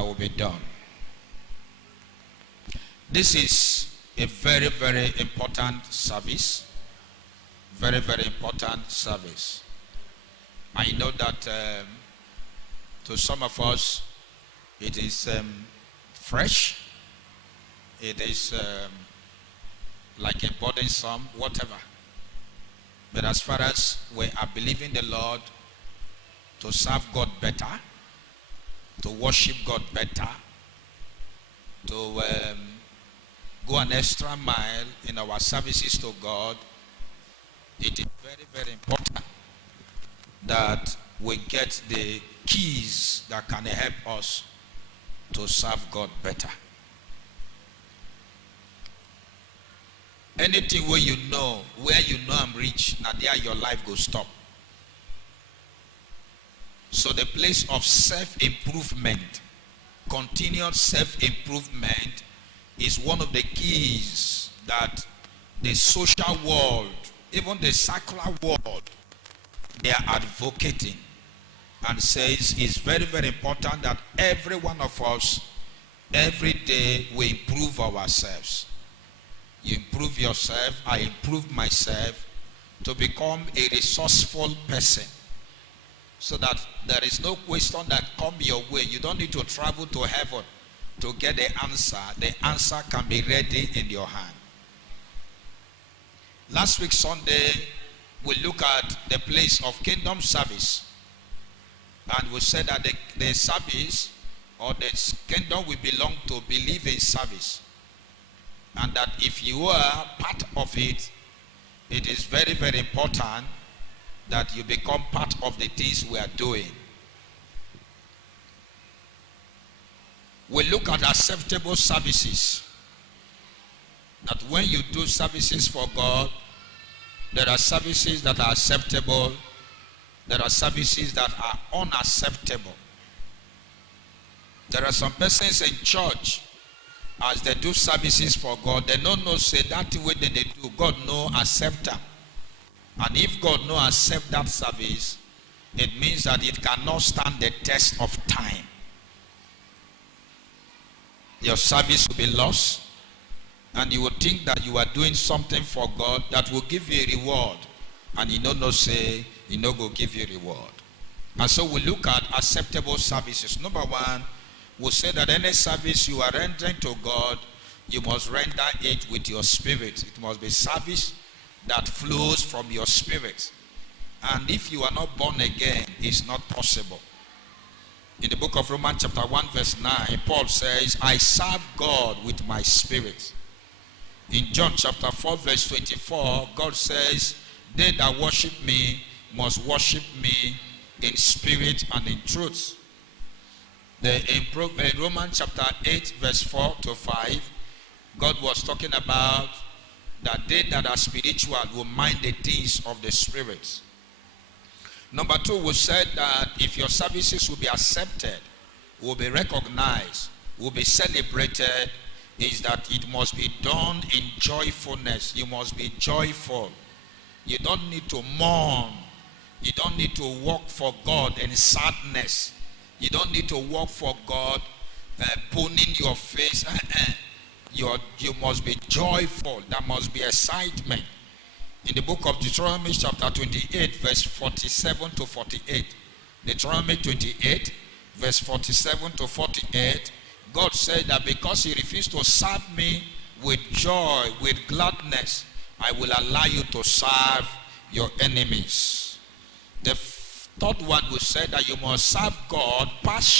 I will be done. This is a very, very important service. Very, very important service. I know that to some of us, it is fresh. It is like a burdensome, whatever. But as far as we are believing the Lord to serve God better, to worship God better, to go an extra mile in our services to God, it is very, very important that we get the keys that can help us to serve God better. Anything where you know I'm rich, now there your life will stop. So the place of self-improvement, continuous self-improvement, is one of the keys that the social world, even the secular world, they are advocating and says it's very, very important that every one of us, every day, we improve ourselves. You improve yourself, I improve myself to become a resourceful person, so that there is no question that come your way. You don't need to travel to heaven to get the answer. The answer can be ready in your hand. Last week Sunday, we look at the place of kingdom service. And we said that the service or the kingdom will belong to believing service. And that if you are part of it, it is very, very important that you become part of the things we are doing. We look at acceptable services. That when you do services for God, there are services that are acceptable. There are services that are unacceptable. There are some persons in church, as they do services for God, they don't know say that way that they do, God no accept them. And if God no accept that service, it means that it cannot stand the test of time. Your service will be lost, and you will think that you are doing something for God that will give you a reward, and you don't know say he no go give you reward. And so we look at acceptable services. Number one, we say that any service you are rendering to God, you must render it with your spirit. It must be service that flows from your spirit. And if you are not born again, it's not possible. In the book of Romans chapter 1 verse 9, Paul says, I serve God with my spirit. In John chapter 4 verse 24, God says, they that worship me must worship me in spirit and in truth. In Romans chapter 8 verse 4 to 5, God was talking about that they that are spiritual will mind the things of the spirit. Number two, we said that if your services will be accepted, will be recognized, will be celebrated, is that it must be done in joyfulness. You must be joyful. You don't need to mourn. You don't need to work for God in sadness. You don't need to work for God boning your face. You must be joyful. There must be excitement. In the book of Deuteronomy chapter 28 verse 47 to 48. Deuteronomy 28 verse 47 to 48. God said that because you refuse to serve me with joy, with gladness, I will allow you to serve your enemies. The third one will say that you must serve God passionately.